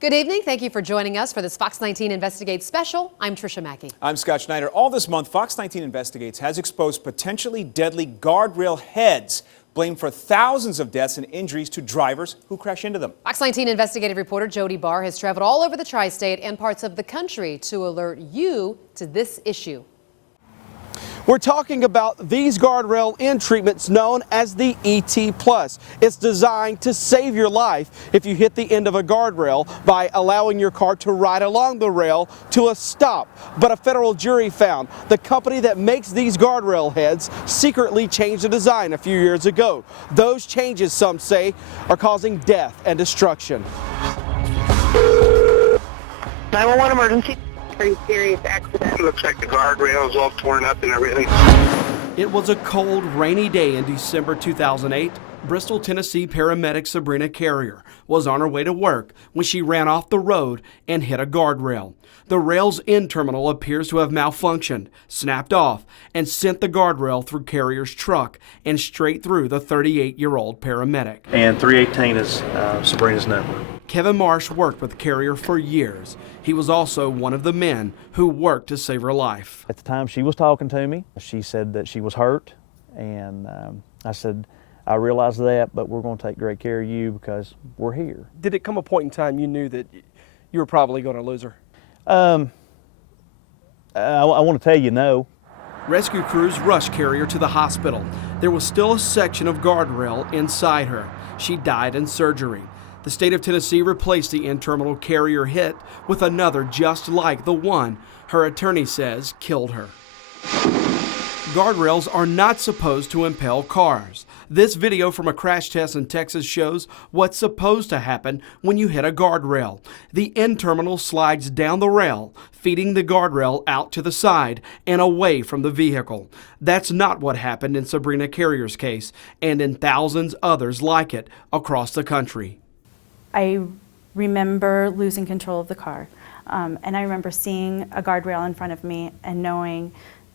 Good evening. Thank you for joining us for this Fox 19 Investigates special. I'm Tricia Mackey. I'm Scott Schneider. All this month, Fox 19 Investigates has exposed potentially deadly guardrail heads blamed for thousands of deaths and injuries to drivers who crash into them. Fox 19 investigative reporter Jody Barr has traveled all over the tri-state and parts of the country to alert you to this issue. We're talking about these guardrail end treatments known as the ET+. It's designed to save your life if you hit the end of a guardrail by allowing your car to ride along the rail to a stop. But a federal jury found the company that makes these guardrail heads secretly changed the design a few years ago. Those changes, some say, are causing death and destruction. 911 emergency. Pretty serious accident. It looks like the guardrail is all torn up and everything. It was a cold, rainy day in December 2008. Bristol, Tennessee paramedic Sabrina Carrier was on her way to work when she ran off the road and hit a guardrail. The rail's end terminal appears to have malfunctioned, snapped off, and sent the guardrail through Carrier's truck and straight through the 38-year-old paramedic. And 318 is Sabrina's number. Kevin Marsh worked with Carrier for years. He was also one of the men who worked to save her life. At the time she was talking to me, she said that she was hurt, and I said, I realize that, but we're going to take great care of you because we're here. Did it come a point in time you knew that you were probably going to lose her? I want to tell you no. Rescue crews rushed Carrier to the hospital. There was still a section of guardrail inside her. She died in surgery. The state of Tennessee replaced the end terminal Carrier hit with another just like the one her attorney says killed her. Guardrails are not supposed to impel cars. This video from a crash test in Texas shows what's supposed to happen when you hit a guardrail. The end terminal slides down the rail, feeding the guardrail out to the side and away from the vehicle. That's not what happened in Sabrina Carrier's case and in thousands others like it across the country. I remember losing control of the car, and I remember seeing a guardrail in front of me and knowing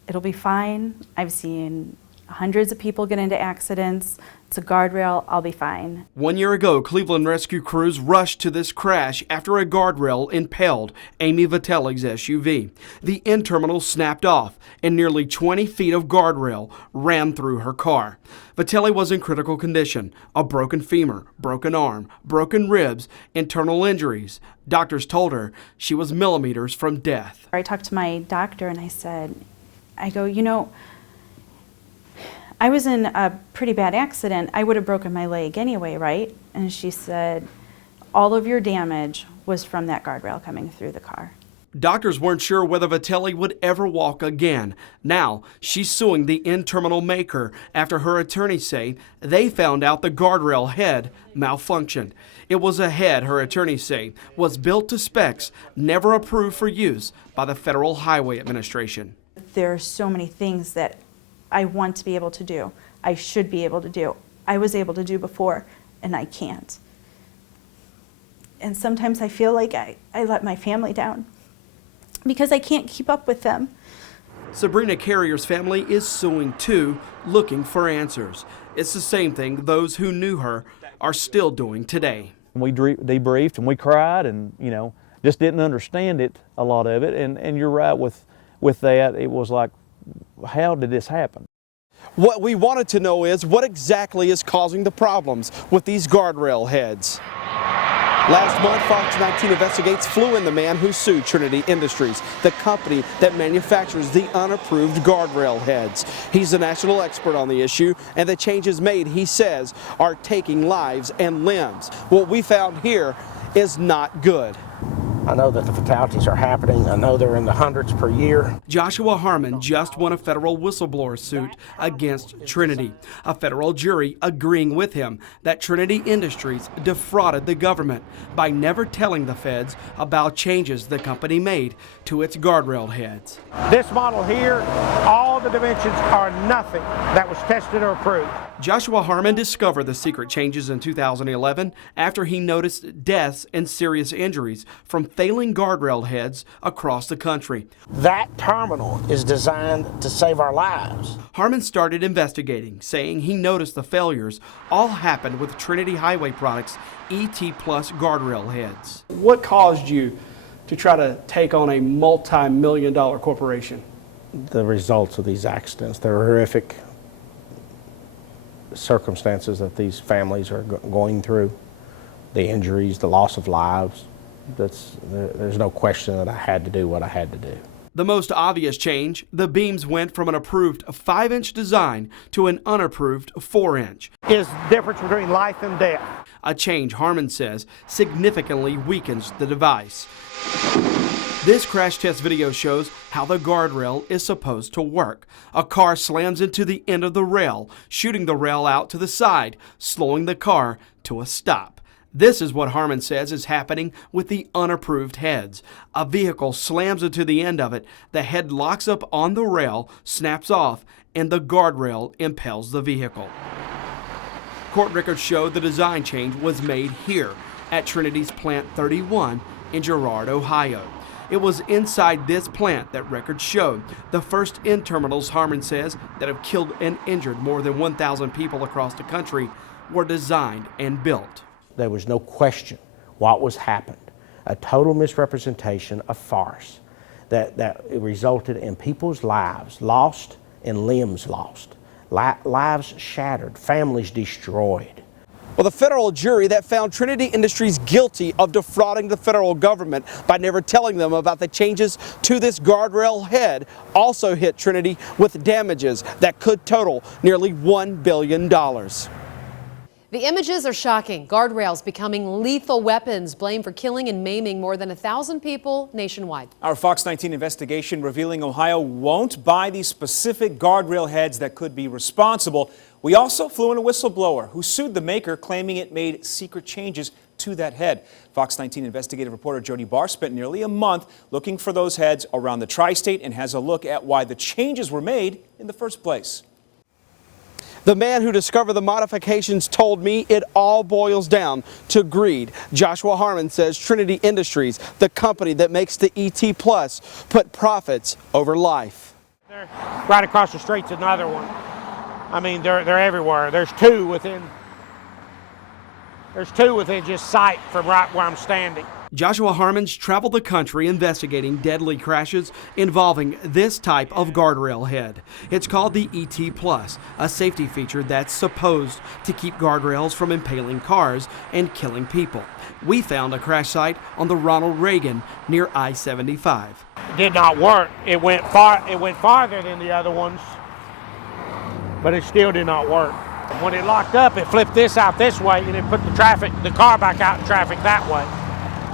it'll be fine. I've seen hundreds of people get into accidents. It's a guardrail, I'll be fine. 1 year ago, Cleveland rescue crews rushed to this crash after a guardrail impaled Amy Vitelli's SUV. The end terminal snapped off and nearly 20 feet of guardrail ran through her car. Vitelli was in critical condition, a broken femur, broken arm, broken ribs, internal injuries. Doctors told her she was millimeters from death. I talked to my doctor and I go, you know, I was in a pretty bad accident. I would have broken my leg anyway, right? And she said, all of your damage was from that guardrail coming through the car. Doctors weren't sure whether Vitelli would ever walk again. Now, she's suing the end terminal maker after her attorneys say they found out the guardrail head malfunctioned. It was a head, her attorneys say, was built to specs, never approved for use by the Federal Highway Administration. There are so many things that I want to be able to do. I should be able to do. I was able to do before, and I can't. And sometimes I feel like I let my family down because I can't keep up with them. Sabrina Carrier's family is suing too, looking for answers. It's the same thing those who knew her are still doing today. We debriefed and we cried and, you know, just didn't understand it, a lot of it. And you're right with that. It was like, how did this happen? What we wanted to know is what exactly is causing the problems with these guardrail heads. Last month, Fox 19 Investigates flew in the man who sued Trinity Industries, the company that manufactures the unapproved guardrail heads. He's a national expert on the issue, and the changes made, he says, are taking lives and limbs. What we found here is not good. I know that the fatalities are happening. I know they're in the hundreds per year. Joshua Harmon just won a federal whistleblower suit against Trinity. A federal jury agreeing with him that Trinity Industries defrauded the government by never telling the feds about changes the company made to its guardrail heads. This model here, all the dimensions are nothing that was tested or approved. Joshua Harmon discovered the secret changes in 2011 after he noticed deaths and serious injuries from failing guardrail heads across the country. That terminal is designed to save our lives. Harmon started investigating, saying he noticed the failures all happened with Trinity Highway Products ET Plus guardrail heads. What caused you to try to take on a multi-million-dollar corporation? The results of these accidents, they're horrific circumstances that these families are going through, the injuries, the loss of lives. There's no question that I had to do what I had to do. The most obvious change, the beams went from an approved 5-inch design to an unapproved 4-inch. Is the difference between life and death. A change, Harmon says, significantly weakens the device. This crash test video shows how the guardrail is supposed to work. A car slams into the end of the rail, shooting the rail out to the side, slowing the car to a stop. This is what Harmon says is happening with the unapproved heads. A vehicle slams into the end of it, the head locks up on the rail, snaps off, and the guardrail impels the vehicle. Court records show the design change was made here at Trinity's Plant 31 in Girard, Ohio. It was inside this plant that records showed the first end terminals, Harmon says, that have killed and injured more than 1,000 people across the country were designed and built. There was no question what was happened. A total misrepresentation, a farce that resulted in people's lives lost and limbs lost, lives shattered, families destroyed. Well, the federal jury that found Trinity Industries guilty of defrauding the federal government by never telling them about the changes to this guardrail head also hit Trinity with damages that could total nearly $1 billion. The images are shocking. Guardrails becoming lethal weapons, blamed for killing and maiming more than 1,000 people nationwide. Our Fox 19 investigation revealing Ohio won't buy these specific guardrail heads that could be responsible. We also flew in a whistleblower who sued the maker, claiming it made secret changes to that head. Fox 19 investigative reporter Jody Barr spent nearly a month looking for those heads around the tri-state and has a look at why the changes were made in the first place. The man who discovered the modifications told me it all boils down to greed. Joshua Harmon says Trinity Industries, the company that makes the ET Plus, put profits over life. Right across the street's another one. I mean, they're everywhere. There's two within just sight from right where I'm standing. Joshua Harmon's traveled the country investigating deadly crashes involving this type of guardrail head. It's called the ET Plus, a safety feature that's supposed to keep guardrails from impaling cars and killing people. We found a crash site on the Ronald Reagan near I-75. It did not work. It went farther than the other ones, but it still did not work. When it locked up, it flipped this out this way and it put the car back out in traffic that way.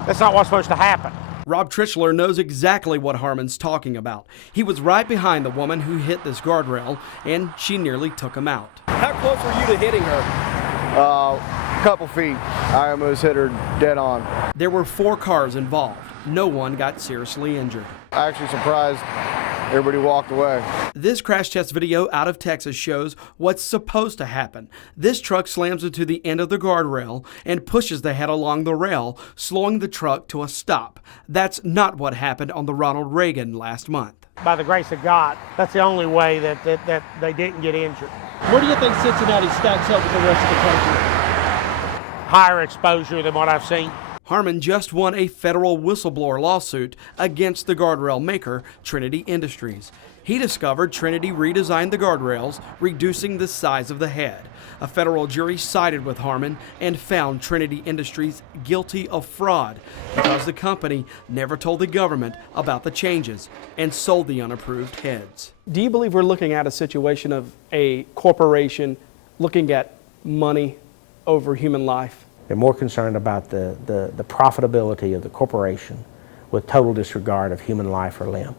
That's not what's supposed to happen. Rob Trichler knows exactly what Harmon's talking about. He was right behind the woman who hit this guardrail, and she nearly took him out. How close were you to hitting her? Couple feet. I almost hit her dead on. There were 4 cars involved. No one got seriously injured. Actually surprised everybody walked away. This crash test video out of Texas shows what's supposed to happen. This truck slams into the end of the guardrail and pushes the head along the rail, slowing the truck to a stop. That's not what happened on the Ronald Reagan last month. By the grace of God, that's the only way that they didn't get injured. Where do you think Cincinnati stacks up with the rest of the country? Higher exposure than what I've seen. Harmon just won a federal whistleblower lawsuit against the guardrail maker, Trinity Industries. He discovered Trinity redesigned the guardrails, reducing the size of the head. A federal jury sided with Harmon and found Trinity Industries guilty of fraud because the company never told the government about the changes and sold the unapproved heads. Do you believe we're looking at a situation of a corporation looking at money over human life? They're more concerned about the profitability of the corporation with total disregard of human life or limb.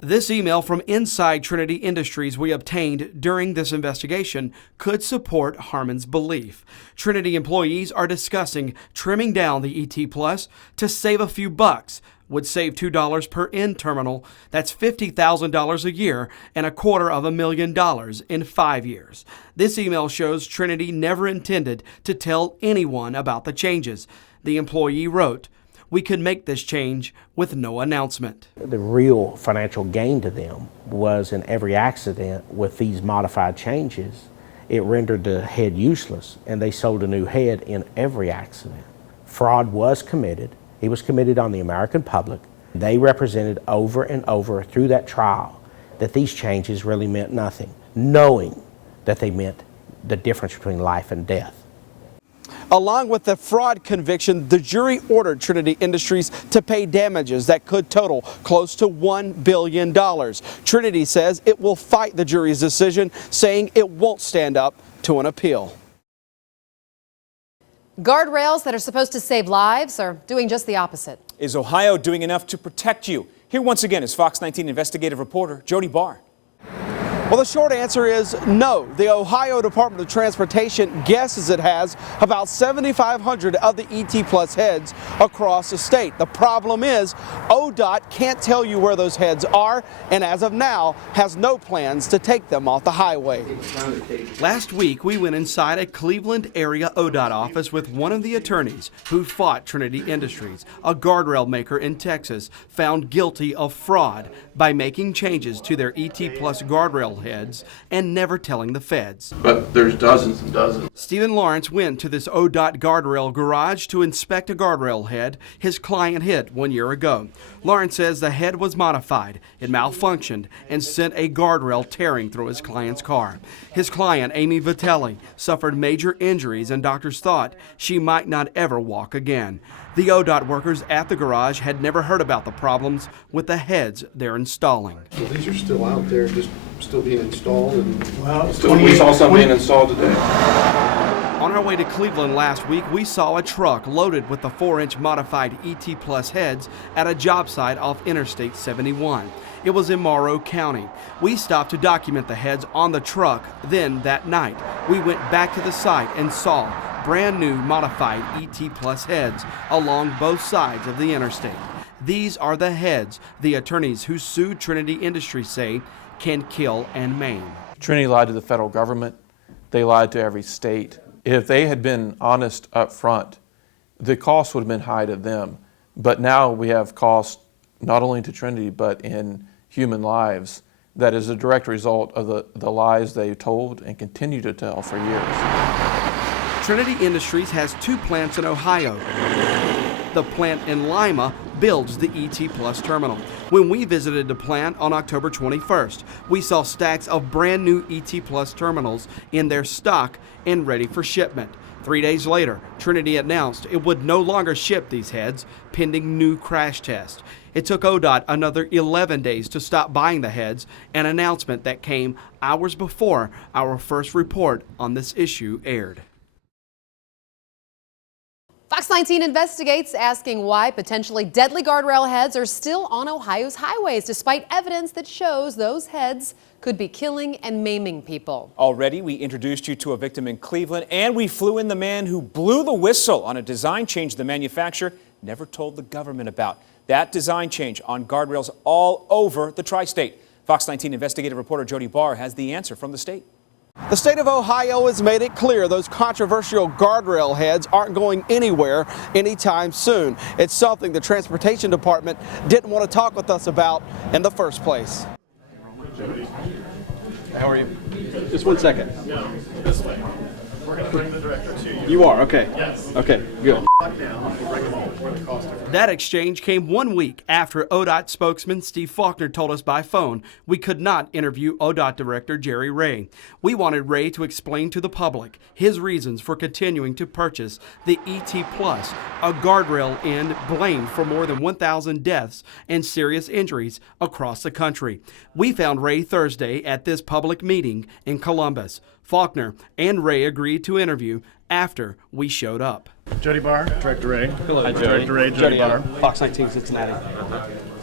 This email from inside Trinity Industries we obtained during this investigation could support Harmon's belief. Trinity employees are discussing trimming down the ET Plus to save a few bucks. Would save $2 per end terminal. That's $50,000 a year and $250,000 in 5 years. This email shows Trinity never intended to tell anyone about the changes. The employee wrote, "We could make this change with no announcement." The real financial gain to them was in every accident with these modified changes, it rendered the head useless, and they sold a new head in every accident. Fraud was committed. It was committed on the American public. They represented over and over through that trial that these changes really meant nothing, knowing that they meant the difference between life and death. Along with the fraud conviction, the jury ordered Trinity Industries to pay damages that could total close to $1 billion. Trinity says it will fight the jury's decision, saying it won't stand up to an appeal. Guardrails that are supposed to save lives are doing just the opposite. Is Ohio doing enough to protect you? Here once again is Fox 19 investigative reporter Jody Barr. Well, the short answer is no. The Ohio Department of Transportation guesses it has about 7,500 of the ET Plus heads across the state. The problem is ODOT can't tell you where those heads are, and as of now has no plans to take them off the highway. Last week, we went inside a Cleveland area ODOT office with one of the attorneys who fought Trinity Industries, a guardrail maker in Texas, found guilty of fraud by making changes to their ET Plus guardrail heads and never telling the feds. But there's dozens and dozens. Stephen Lawrence went to this ODOT guardrail garage to inspect a guardrail head his client hit 1 year ago. Lawrence says the head was modified, it malfunctioned, and sent a guardrail tearing through his client's car. His client, Amy Vitelli, suffered major injuries, and doctors thought she might not ever walk again. The ODOT workers at the garage had never heard about the problems with the heads they're installing. So these are still out there, just still being installed, and We saw some being installed today. On our way to Cleveland last week, we saw a truck loaded with the 4-inch modified ET Plus heads at a job site off Interstate 71. It was in Morrow County. We stopped to document the heads on the truck. Then that night, we went back to the site and saw brand new modified ET Plus heads along both sides of the interstate. These are the heads the attorneys who sued Trinity Industries say can kill and maim. Trinity lied to the federal government. They lied to every state. If they had been honest up front, the cost would have been high to them. But now we have cost not only to Trinity, but in human lives. That is a direct result of the lies they told and continue to tell for years. Trinity Industries has 2 plants in Ohio. The plant in Lima builds the ET Plus terminal. When we visited the plant on October 21st, we saw stacks of brand new ET Plus terminals in their stock and ready for shipment. 3 days later, Trinity announced it would no longer ship these heads pending new crash tests. It took ODOT another 11 days to stop buying the heads, an announcement that came hours before our first report on this issue aired. Fox 19 investigates, asking why potentially deadly guardrail heads are still on Ohio's highways, despite evidence that shows those heads could be killing and maiming people. Already, we introduced you to a victim in Cleveland, and we flew in the man who blew the whistle on a design change the manufacturer never told the government about. That design change on guardrails all over the tri-state. Fox 19 investigative reporter Jody Barr has the answer from the state. The state of Ohio has made it clear those controversial guardrail heads aren't going anywhere anytime soon. It's something the Transportation Department didn't want to talk with us about in the first place. How are you? Just 1 second. No, this way. We're going to bring the director to you. You are? Okay. Yes. Okay, good. That exchange came 1 week after ODOT spokesman Steve Faulkner told us by phone we could not interview ODOT Director Jerry Ray. We wanted Ray to explain to the public his reasons for continuing to purchase the ET Plus, a guardrail end blamed for more than 1,000 deaths and serious injuries across the country. We found Ray Thursday at this public meeting in Columbus. Faulkner and Ray agreed to interview after we showed up. Jody Barr, Director Ray. Hello, Director Ray, Jody Barr. Fox 19 Cincinnati.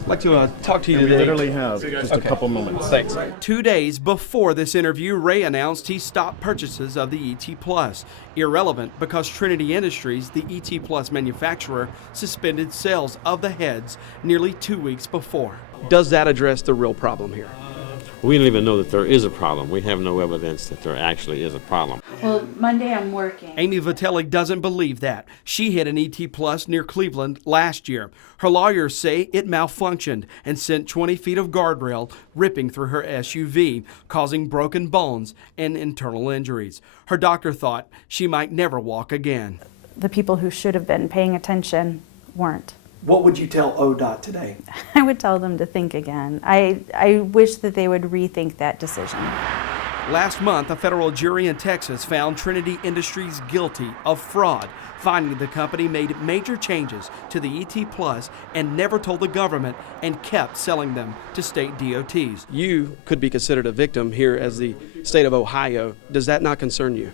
I'd like to talk to you We today. literally have just a couple moments. Thanks. 2 days before this interview, Ray announced he stopped purchases of the ET Plus. Irrelevant because Trinity Industries, the ET Plus manufacturer, suspended sales of the heads nearly 2 weeks before. Does that address the real problem here? We don't even know that there is a problem. We have no evidence that there actually is a problem. Well, Monday I'm working. Amy Vitelli doesn't believe that. She hit an ET Plus near Cleveland last year. Her lawyers say it malfunctioned and sent 20 feet of guardrail ripping through her SUV, causing broken bones and internal injuries. Her doctor thought she might never walk again. The people who should have been paying attention weren't. What would you tell ODOT today? I would tell them to think again. I wish that they would rethink that decision. Last month, a federal jury in Texas found Trinity Industries guilty of fraud, finding the company made major changes to the ET Plus and never told the government and kept selling them to state DOTs. You could be considered a victim here as the state of Ohio. Does that not concern you?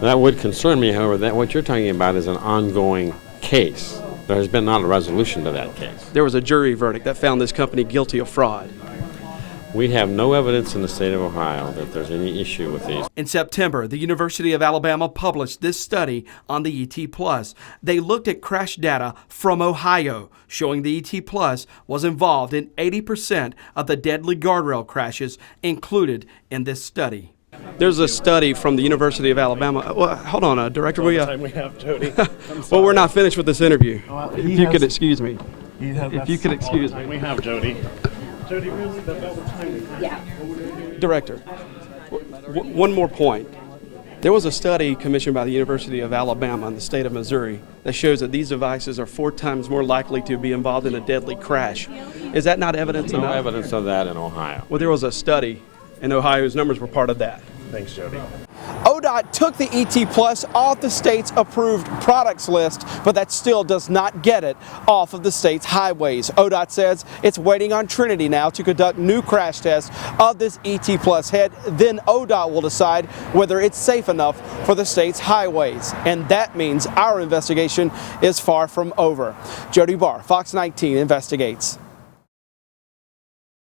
That would concern me, however, that what you're talking about is an ongoing case. There has been not a resolution to that case. There was a jury verdict that found this company guilty of fraud. We have no evidence in the state of Ohio that there's any issue with these. In September, the University of Alabama published this study on the ET Plus. They looked at crash data from Ohio, showing the ET Plus was involved in 80% of the deadly guardrail crashes included in this study. There's a study from the University of Alabama. Well, hold on, Director. We have Jody. Well, we're not finished with this interview. If you could excuse me. If you could excuse me. We have Jody. Jody, really? That's all the time. Yeah. Director, one more point. There was a study commissioned by the University of Alabama in the state of Missouri that shows that these devices are 4 times more likely to be involved in a deadly crash. Is that not evidence enough? No evidence of that in Ohio. Well, there was a study in Ohio whose numbers were part of that. Thanks, Jody. ODOT took the ET Plus off the state's approved products list, but that still does not get it off of the state's highways. ODOT says it's waiting on Trinity now to conduct new crash tests of this ET Plus head. Then ODOT will decide whether it's safe enough for the state's highways. And that means our investigation is far from over. Jody Barr, Fox 19 investigates.